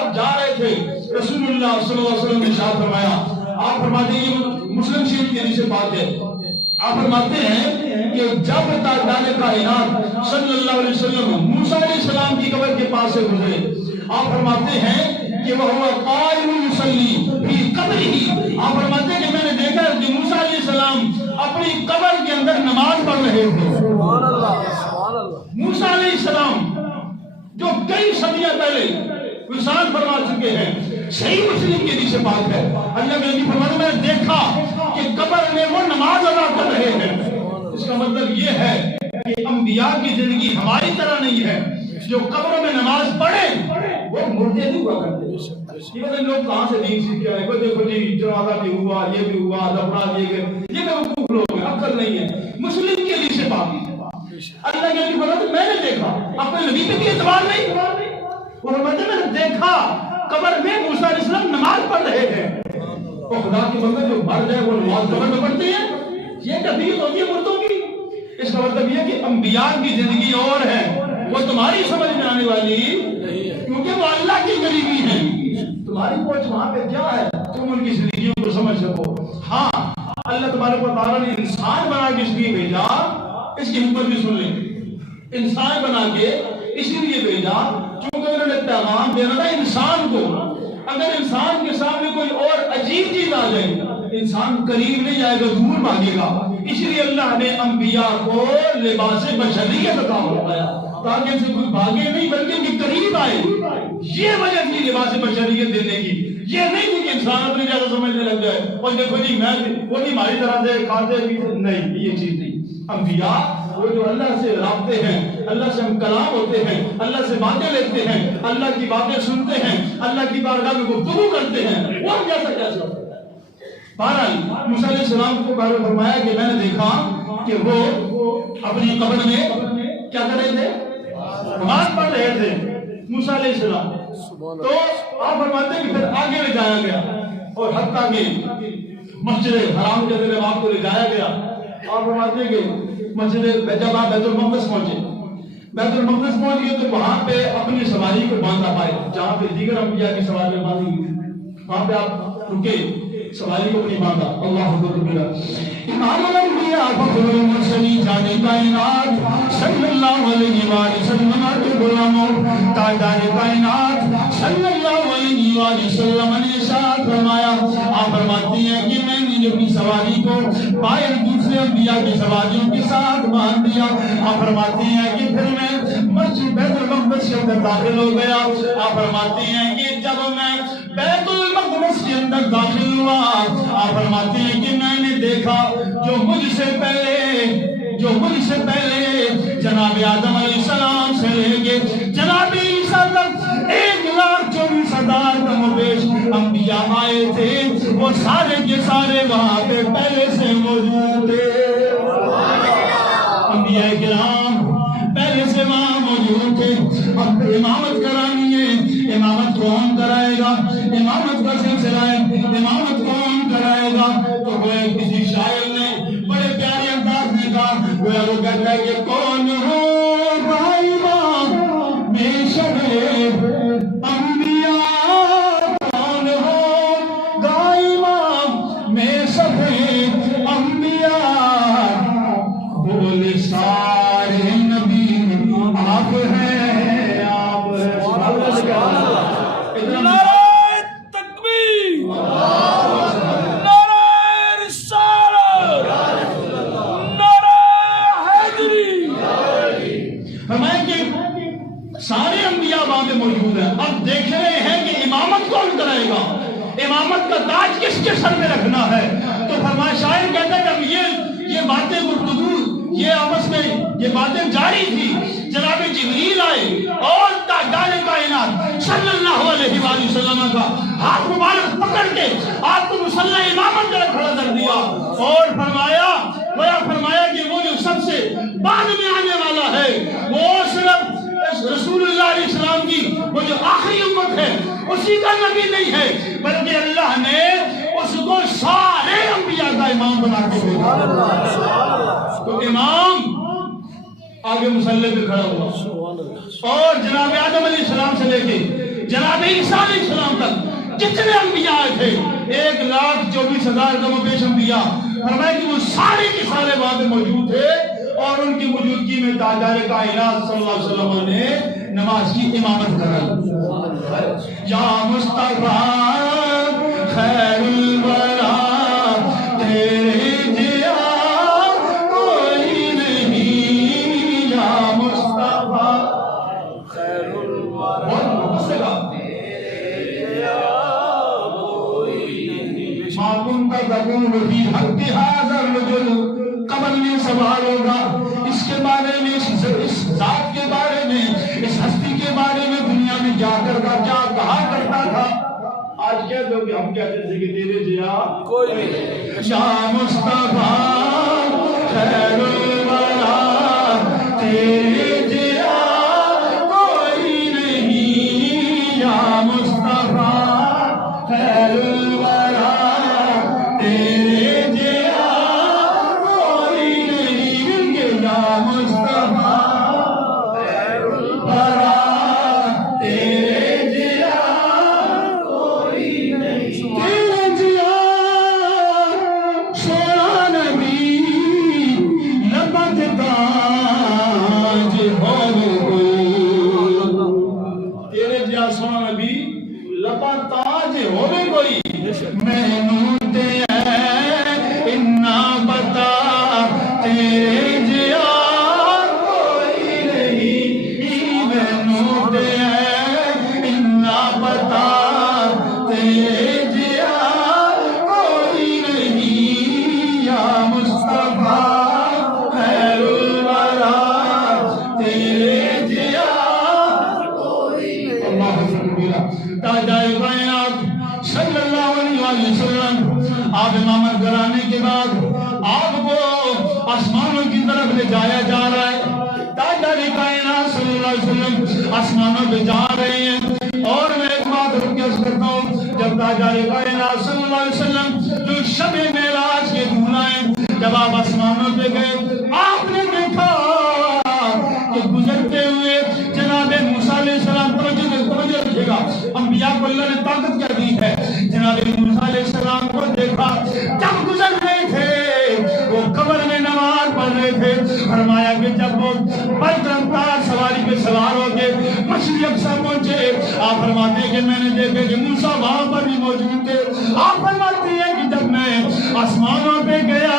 آپ جا رہے تھے رسول اللہ صلی اللہ علیہ وسلم نے ارشاد فرمایا، آپ فرماتے ہیں یہ مسلم شریف کے حدیث پاک ہے، آپ فرماتے ہیں کہ جب تاجدار کائنات صلی اللہ علیہ وسلم موسیٰ علیہ السلام کی قبر کے پاس سے گزرے، آپ فرماتے ہیں کہ وہ قائم یصلی فی قبرہ، آپ فرماتے ہیں کہ میں نے دیکھا کہ موسیٰ علیہ السلام اپنی قبر کے اندر نماز پڑھ رہے تھے۔ سبحان اللہ، سبحان اللہ۔ موسیٰ علیہ السلام جو کئی صدیاں پہلے وصال فرما چکے ہیں، صحیح مسلم کے حدیث پاک ہے، اللہ کے نبی فرماتے میں نے دیکھا کہ قبر میں وہ نماز ادا کر رہے ہیں۔ اس کا مطلب یہ ہے کہ انبیاء کی زندگی ہماری طرح نہیں ہے جو قبروں میں نماز پڑھے وہ مردے نہیں ہوا کرتے۔ یہ پتہ لوگ کہاں سے دین سیکھ کے آئے، کوئی دیکھو جی جنازہ بھی ہوا، یہ بھی ہوا، دفنا دیے گئے، یہ بیوقوف لوگ ہیں، عقل نہیں ہے۔ مسلم کے حدیث پاک اللہ کے نبی فرماتے میں نے دیکھا، اپنے نبی پہ بھی اعتبار نہیں، وہ فرماتے میں نے دیکھا قبر میں موسیٰ علیہ السلام نماز پڑھ رہے ہیں۔ تو خدا کی بندہ جو مر جائے وہ نماز قبر میں پڑھتے ہیں، یہ تبدیل ہوتی ہے مردوں کی۔ اس کا مطلب یہ کہ انبیاء کی زندگی اور ہے، وہ تمہاری سمجھ میں آنے والی کیونکہ وہ اللہ کی قریبی ہیں۔ تمہاری پہنچ وہاں پہ کیا ہے تم ان کی زندگیوں کو سمجھ سکو۔ ہاں اللہ تبارک و تعالیٰ نے انسان بنا کے اس لیے بھیجا، اس کی حکمت بھی سن لیں، انسان بنا کے اسی لیے بھیجا کیونکہ انہوں نے پیغام دینا تھا انسان کو۔ اگر انسان کے سامنے کوئی اور عجیب چیز آ جائے انسان قریب نہیں جائے گا، دور بھاگے گا۔ اسی لیے اللہ نے انبیاء کو لباس بشریت عطا فرمایا تاکہ ان سے کوئی بھاگے نہیں بلکہ ان کے قریب آئے۔ یہ وجہ تھی لباس بشریت دینے کی، یہ نہیں تھی کہ انسان اپنی جگہ سمجھنے لگ جائے اور دیکھو جی میں وہ نہیں ہماری طرح سے کھاتے پیتے، نہیں، یہ چیز نہیں۔ انبیاء وہ جو اللہ سے رابطے ہیں، اللہ سے ہم کلام ہوتے ہیں، اللہ سے باتیں لیتے ہیں، اللہ کی باتیں سنتے ہیں، اللہ کی بارگاہ میں گفتگو کرتے ہیں، وہ کیسا کیسا ہوتا ہے۔ بہرحال موسیٰ علیہ السلام کو بارے فرمایا کہ میں نے دیکھا کہ وہ اپنی قبر میں کیا کر رہے تھے، نماز پڑھ رہے تھے موسیٰ علیہ السلام۔ تو آپ فرماتے ہیں کہ پھر آگے لے جایا گیا اور حتیٰ کہ مسجد حرام کے اندر آپ کو لے جایا گیا۔ آپ فرماتے ہیں کہ مسجد جب آپ بیت المقدس پہنچے، بیت المقدس پہنچ گئے تو وہاں پہ اپنی سواری کو باندھا پائے، جہاں پہ دیگر انبیاء کی سواریاں باندھی ہوئی وہاں پہ آپ رکے، سواری کو اپنی باندھا۔ اللہ اکبر۔ امام الانبیاء فخر المرسلین جانے کائنات صلی اللہ علیہ وآلہ وسلم کے غلاموں، تاجدار کائنات صلی اللہ علیہ وآلہ وسلم نے ارشاد فرمایا، آپ فرماتی ہیں کہ میں نے اپنی سواری کو باہر دوسرے انبیاء کی سواریوں کے ساتھ باندھ دیا۔ آپ فرماتی ہیں کہ پھر میں مسجد بیت المقدس کے اندر داخل ہو گیا۔ آپ فرماتی ہیں کہ جب میں بیت المقدس کے اندر داخل ہوا، آپ فرماتی ہیں کہ میں نے دیکھا جو مجھ سے پہلے جناب آدم علیہ السلام سے لے کے جناب عیسیٰ تک 1,24,000 کم و بیش انبیاء آئے تھے، وہ سارے کے سارے وہاں پہ پہلے سے موجود تھے۔ انبیاء کرام پہلے سے وہاں موجود تھے۔ اب امامت کرانی ہے، امامت کون کرائے گا؟ امامت کا سلسلہ ہے، امامت کون کرائے گا؟ تو وہ کسی شاعر نے بڑے پیارے انداز میں کہا، وہ کہتا ہے کہ کون ہو بھائی امام میں شب انبیاء، کون ہو بھائی امام میں شب انبیاء، بولے سارے نبی آپ ہیں، آپ ہیں۔ نعرہ تکبیر، نعرہ رسالت، نعرہ حیدری۔ فرمایا کہ سارے انبیاء وہاں پہ موجود ہیں، اب دیکھ رہے ہیں کہ امامت کون کرائے گا، امامت کا تاج کس کے سر میں رکھنا ہے۔ تو فرمایا شاعر کہتا ہے کہ یہ باتیں گفتگو یہ آپس میں یہ باتیں جاری تھی، جناب جبریل آئے اور تاجدار کائنات صلی اللہ علیہ وآلہ وسلم کا ہاتھ مبارک پکڑ کے آپ کو مصلی امامت پر کھڑا کر دیا اور فرمایا کہ وہ جو سب سے بعد میں آنے والا ہے وہ صرف رسول اللہ علیہ السلام کی وہ جو آخری امت ہے اسی کا نبی نہیں ہے، بلکہ اللہ نے اس کو سارے انبیاء کا امام بنا کے بھیجا۔ تو امام آگے مصلی پہ کھڑا ہوا اور جناب آدم علیہ السلام سے لے کے جناب عیسیٰ علیہ السلام تک جتنے انبیاء آئے تھے 1,24,000 کم و بیش انبیاء، فرمایا کہ وہ سارے کے سارے وہاں پہ موجود تھے اور ان کی موجودگی میں تاجدار کائنات صلی اللہ علیہ وسلم نے نماز کی امامت کرائی۔ یا مصطفیٰ خیر الورا تیرے جیا کوئی نہیں، یا مصطفیٰ خیر الورا بہت سے گا ما کنت تقول فی حق ھذا الرجل، قبر میں سوال ہوگا اس کے بارے میں، اس ذات کے بارے میں، اس ہستی کے بارے میں دنیا میں کیا کرتا، کیا کہا کرتا تھا۔ آج کہہ دو کہ ہم کہتے تھے کہ تیرے جیا کوئی نہیں۔ یا مصطفیٰ خیر الورا تیرے جیا کوئی نہیں، یا مصطفیٰ خیر الورا تیرے جیا کوئی نہیں، یا مصطفیٰ خیر الورا تیرے جیا کوئی نہیں، تیرے جیا سونا نبی لبت تاج ہوے کوئی، تیرے جیا سونا نبی لبت تاج ہوے کوئی، مینوں تے انا پتا تیرے جیا کوئی نہیں، مینوں تے انا پتا تیرے جیا کوئی نہیں، یا مصطفیٰ خیر الورا تیرے جیا کوئی نہیں۔ اللہ اکبر۔ تاجدار کائنات صلی اللہ علیہ وسلم آپ امامت کرانے کے بعد آپ کو آسمانوں کی طرف لے جایا جا رہا ہے۔ تاجدار کائنات صلی اللہ علیہ وسلم آسمانوں پہ جا رہے ہیں، اور میں ایک بات رک کے عرض کرتا ہوں، جب تاجدار کائنات صلی اللہ علیہ وسلم جو شب معراج کے دولائیں جب آپ آسمانوں پہ گئے، آپ نے دیکھا کہ گزرتے ہوئے جناب موسیٰ علیہ السلام، توجہ رکھیے گا، انبیاء کو اللہ نے طاقت کیا دی ہے، جناب موسیٰ علیہ السلام کو دیکھا جب گزر رہے تھے، وہ قبر میں نماز پڑھ رہے تھے۔ فرمایا کہ جب وہ برترمتار سواری پہ سوار ہو کے مشرق اقصی پہنچے، آپ فرماتے ہیں کہ میں نے دیکھا کہ موسیٰ وہاں پر بھی موجود تھے۔ آپ فرماتے ہیں کہ جب میں آسمانوں پہ گیا،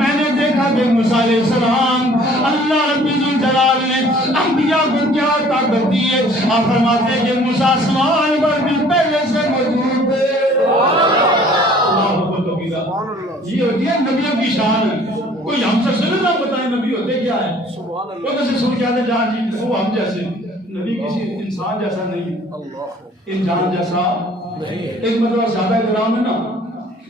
میں نے دیکھا کہ موسیٰ علیہ السلام، اللہ رب ذوالجلال نے انبیاء کو کیا طاقت دی ہے۔ آپ فرماتے ہیں کہ موسیٰ آسمان پر بھی پہلے سے موجود تھے۔ یہ ہوتی ہے نبیوں کی شان ہے۔ کوئی ہم سے سنے نہ بتائیں نبی ہوتے کیا ہے، وہ کیسے سن کے آتے جہاں جی وہ ہم جیسے، نبی کسی انسان جیسا نہیں، انسان جیسا نہیں۔ ایک مرتبہ صحابہ کرام نے نا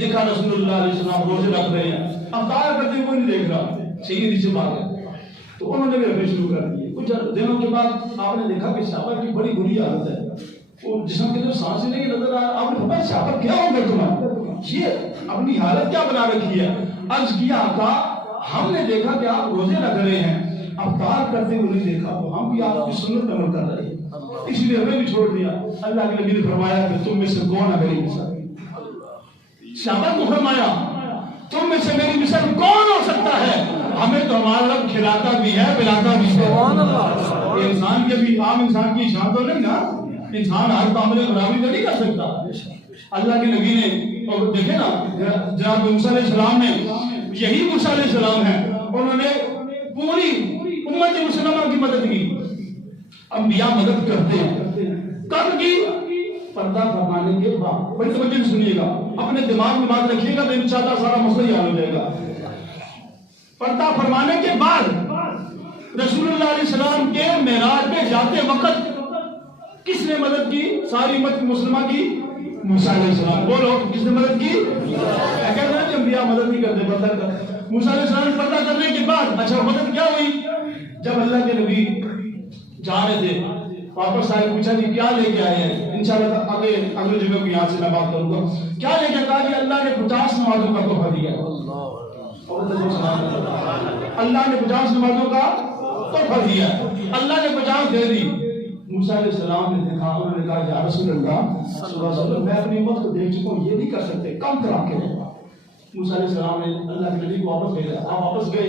دیکھا رسول اللہ علیہ وسلم روزے رکھ رہے ہیں، افطار کرتے ہوئے کوئی نہیں دیکھ رہا، صحیح نیچے بات ہے، تو انہوں نے بھی رکھنے شروع کر دیے۔ کچھ دنوں کے بعد آپ نے دیکھا کہ صحابہ کی بڑی بری حالت ہے، وہ جسم کے اندر سانس ہی نہیں نظر آ رہا۔ آپ نے فرمایا صحابہ کیا ہو گیا تمہیں، یہ اپنی حالت کیا بنا رکھی ہے؟ عرض کیا آقا ہم نے دیکھا کہ آپ روزے رکھ رہے ہیں، افطار کرتے ہوئے نہیں دیکھا، تو ہم بھی آپ کی سنت عمل کر رہے ہیں، اس لیے ہمیں بھی چھوڑ دیا۔ اللہ کے نبی نے فرمایا کہ تم میں سے کون ہے میری مثال، صحابہ کو فرمایا تم میں سے میری مثال کون ہو سکتا ہے؟ ہمیں تو ہمارا رب کھلاتا بھی ہے پلاتا بھی ہے۔ انسان کے بھی عام انسان کی شان تو نہیں نا، انسان ہر کام میں برابری تو نہیں کر سکتا۔ اللہ کے نبی نے، اور دیکھیں نا جناب موسیٰ علیہ السلام نے، یہی موسیٰ علیہ السلام ہیں، انہوں نے پوری امت مسلمہ کی مدد کی۔ انبیاء مدد کرتے ہیں، کب کی؟ پردہ فرمانے کے بعد۔ بڑی توجہ سنیے گا، اپنے دماغ میں بات رکھیے گا تو انشاءاللہ سارا مسئلہ ہی حل ہو جائے گا۔ پردہ فرمانے کے بعد رسول اللہ علیہ السلام کے معراج پہ جاتے وقت کس نے مدد کی؟ ساری امت مسلمہ کی؟ موسیٰ علیہ السلام۔ بولو کس نے مدد کی؟ کہتے ہیں کہ انبیاء مدد نہیں کرتے، پردہ کرتے۔ موسیٰ علیہ السلام پردہ کرنے کے بعد اچھا مدد کیا ہوئی؟ جب اللہ کے نبی جا رہے تھے، واپس آئے، پوچھا کہ کیا لے کے آئے ہیں؟ انشاءاللہ اگلے جگہ کو یہاں سے میں بات کروں گا۔ کیا لے کے؟ کہا کہ اللہ نے 50 نمازوں کا تحفہ دیا۔ اللہ نے 50 نمازوں کا تحفہ دیا، اللہ نے 50 دے دی۔ موسیٰ علیہ السلام نے دیکھا، انہوں نے کہا یا رسول اللہ صلی اللہ علیہ وسلم میں اپنی امت کو دیکھ چکا ہوں، یہ نہیں کر سکتے، کم کرا کے رہا۔ موسیٰ علیہ السلام نے اللہ کے نبی کو واپس بھیجا، آپ واپس گئے،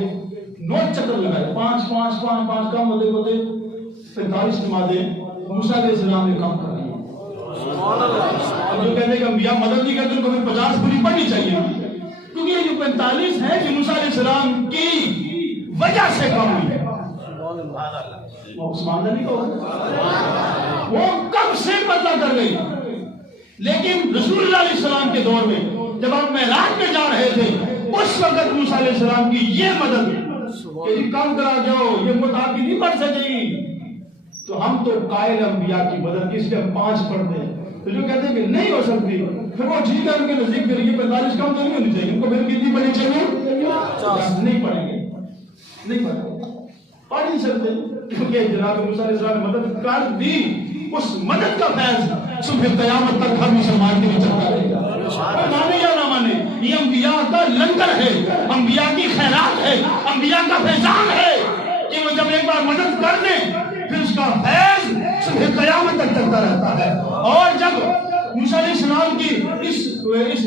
9 چکر لگائے، 5 5 5 5 کم ہوتے ہوتے 45 نمازیں موسیٰ علیہ السلام نے کم کر دی۔ اور جو کہتے ہیں کہ انبیاء مدد نہیں کرتے ان کو پھر 50 پوری پڑھنی چاہیے، کیونکہ یہ جو 45 ہے کہ موسیٰ علیہ السلام کی وجہ سے کم ہوئی ہے۔ عثمان نہیں کہا وہ کب سے پتہ کر گئی، لیکن رسول اللہ علیہ السلام کے دور میں جب آپ معراج میں جا رہے تھے اس وقت موسیٰ علیہ السلام کی یہ مدد کہ جی کم کرا جاؤ، یہ مدد نہیں پڑھ سکے، تو ہم تو قائل انبیاء کی مدد اس لیے 5 پڑھتے ہیں۔ تو جو کہتے ہیں کہ نہیں ہو سکتی، پھر وہ ٹھیک ہے ان کے نزدیک پھر یہ 45 کم تو نہیں ہونی چاہیے، ان کو پھر کتنی پڑھنی چاہیے؟ نہیں پڑھیں گے، نہیں پڑھیں گے، پڑھ نہیں سکتے، کیونکہ جناب موسیٰ علیہ السلام نے مدد کر دی، اس مدد کا فیض صبح قیامت تک ہر مسلمان کے لیے چلتا رہے گا، مانے یا نہ مانے۔ یہ انبیاء کا لنگر ہے، انبیاء کی خیرات ہے، انبیاء کا فیضان ہے کہ وہ جب ایک بار مدد کر دیں پھر اس کا فیض صبح قیامت تک چلتا رہتا ہے۔ اور جب موسیٰ علیہ السلام کی اس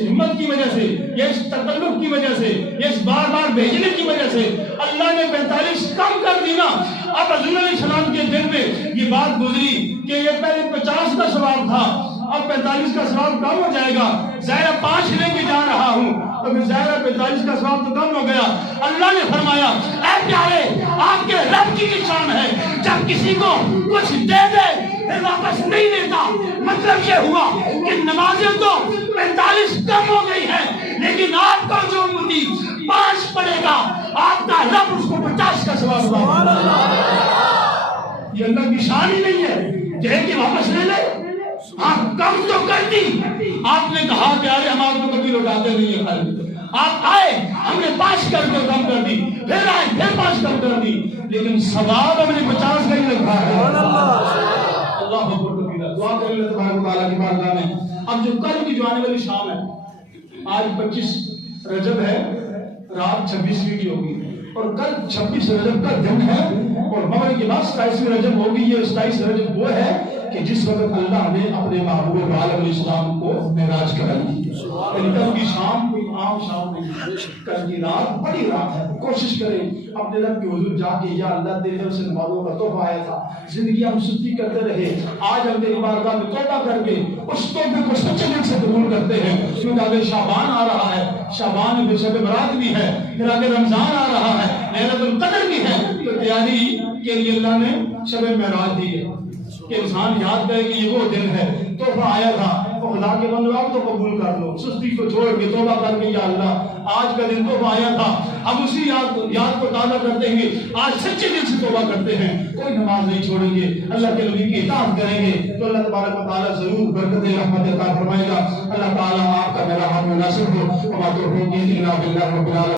ہمت کی وجہ سے، یا اس تکلف کی وجہ سے، یا اس بار بار بھیجنے کی وجہ سے اللہ نے 45 کم کر دی نا، اب حضور علیہ السلام کے دل میں یہ بات گزری کہ یہ پہلے 50 کا ثواب تھا، اب 45 کا ثواب کم ہو جائے گا، ظاہر 5 لے کے جا رہا ہوں تو پھر ظاہر 45 کا ثواب تو کم ہو گیا۔ اللہ نے فرمایا اے پیارے، آپ کے رب کی شان ہے جب کسی کو کچھ دے دے پھر واپس نہیں دیتا۔ مطلب یہ ہوا کہ نمازیں تو 45 کم ہو گئی ہیں، لیکن آپ کا جو امتی 5 پڑے گا آپ کا رب اس کو 50 کا ثواب دے گا۔ یہ اللہ کی شان ہی نہیں ہے دے کے واپس لے لے، آپ کم تو کر دی۔ آپ نے کہا پیارے ہم آپ کو کبھی لوٹاتے نہیں ہیں، خالی آپ آئے ہم نے 5 کر کے کم کر دی، پھر آئے پھر 5 کم کر دی، لیکن ثواب ہم نے 50 کا ہی رکھا ہے۔ اللہ اکبر کبیرہ، دعا کریں اللہ تبارک و تعالیٰ کی بارگاہ میں۔ اب جو کل کی جو آنے والی شام ہے، آج 25 رجب ہے، رات 26ویں کی ہوگی، اور کل 26 رجب کا دن ہے، اور مغرب کے بعد 27 رجب ہوگی۔ یہ 27 رجب وہ ہے کہ جس وقت اللہ نے اپنے محبوب عالم علیہ السلام کو معراج کرائی۔ کل کی شام کوئی عام شام نہیں، کل کی رات بڑی رات ہے۔ کوشش کریں اپنے رب کے حضور جا کے، یا اللہ تیرے طرف سے نمازوں کا تحفہ آیا تھا، زندگی ہم سستی کرتے رہے، آج ہم تیری بارگاہ میں توبہ کر کے اس توبے کو سچے دل سے قبول کرتے ہیں، کیونکہ آگے شعبان آ رہا ہے، شعبان میں شب برات بھی ہے، پھر آگے رمضان آ رہا ہے، لیلۃ القدر بھی ہے، تو تیاری کے لیے اللہ نے شب معراج دی ہے کہ انسان یاد کرے کہ یہ وہ دن ہے، تحفہ آیا تھا، تو خدا کے بندو آپ تو قبول کر لو، سستی کو چھوڑ کے توبہ کر کے، یا اللہ آج کا دن تحفہ آیا تھا، اب اسی یاد کو تازہ کرتے ہیں، آج سچے دل سے توبہ کرتے ہیں، کوئی نماز نہیں چھوڑیں گے، اللہ کے نبی کی اطاعت کریں گے، تو اللہ تبارک و تعالیٰ ضرور برکت رحمت عطا فرمائے گا۔ اللہ تعالیٰ آپ کا میرا حق میں ناصر ہو، وما توفیقی الا باللہ رب العالمین۔